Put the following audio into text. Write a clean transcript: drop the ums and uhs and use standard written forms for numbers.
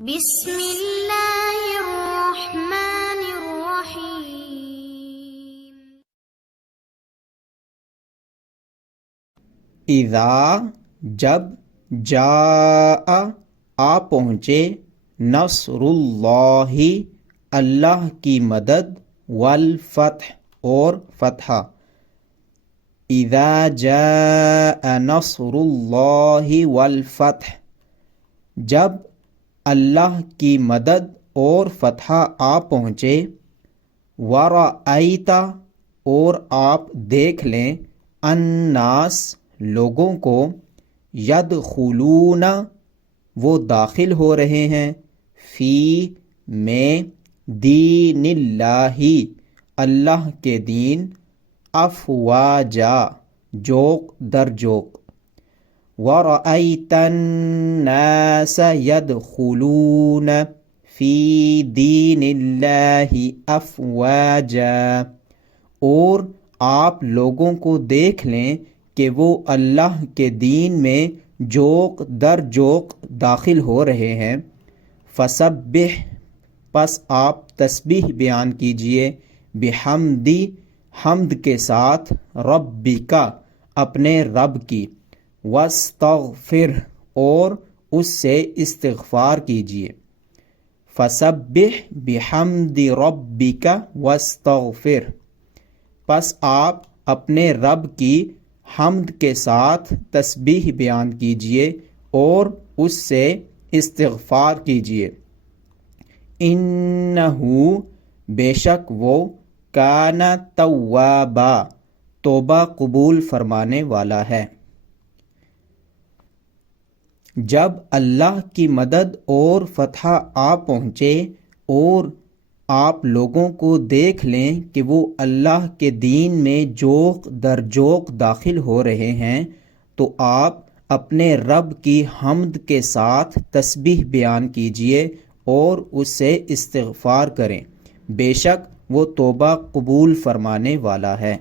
بسم اللہ الرحمن الرحیم۔ اذا جب، جاء آ پہنچے، نصر اللہ اللہ کی مدد، والفتح اور فتح۔ اذا جاء نصر اللہ والفتح، جب اللہ کی مدد اور فتح آ پہنچے، ورأیت اور آپ دیکھ لیں، الناس لوگوں کو، یدخلون وہ داخل ہو رہے ہیں، فی میں، دین اللہ اللہ کے دین، افواجا جوق در جوق۔ وَرَأَيْتَ النَّاسَ يَدْخُلُونَ فِي دِينِ اللَّهِ أَفْوَاجًا، اور آپ لوگوں کو دیکھ لیں کہ وہ اللہ کے دین میں جوق در جوق داخل ہو رہے ہیں۔ فَسَبِّحْ پس آپ تسبیح بیان کیجئے، بِحَمْدِ حمد کے ساتھ، رَبِّکَ اپنے رب کی، وَاسْتَغْفِرْ اور اس سے استغفار کیجئے۔ فَسَبِّحْ بِحَمْدِ رَبِّكَ وَاسْتَغْفِرْ پس آپ اپنے رب کی حمد کے ساتھ تسبیح بیان کیجئے اور اس سے استغفار کیجئے۔ اِنَّهُ بے شک وہ، کان توابا توبہ قبول فرمانے والا ہے۔ جب اللہ کی مدد اور فتح آ پہنچے اور آپ لوگوں کو دیکھ لیں کہ وہ اللہ کے دین میں جوق در جوق داخل ہو رہے ہیں، تو آپ اپنے رب کی حمد کے ساتھ تسبیح بیان کیجئے اور اس سے استغفار کریں، بے شک وہ توبہ قبول فرمانے والا ہے۔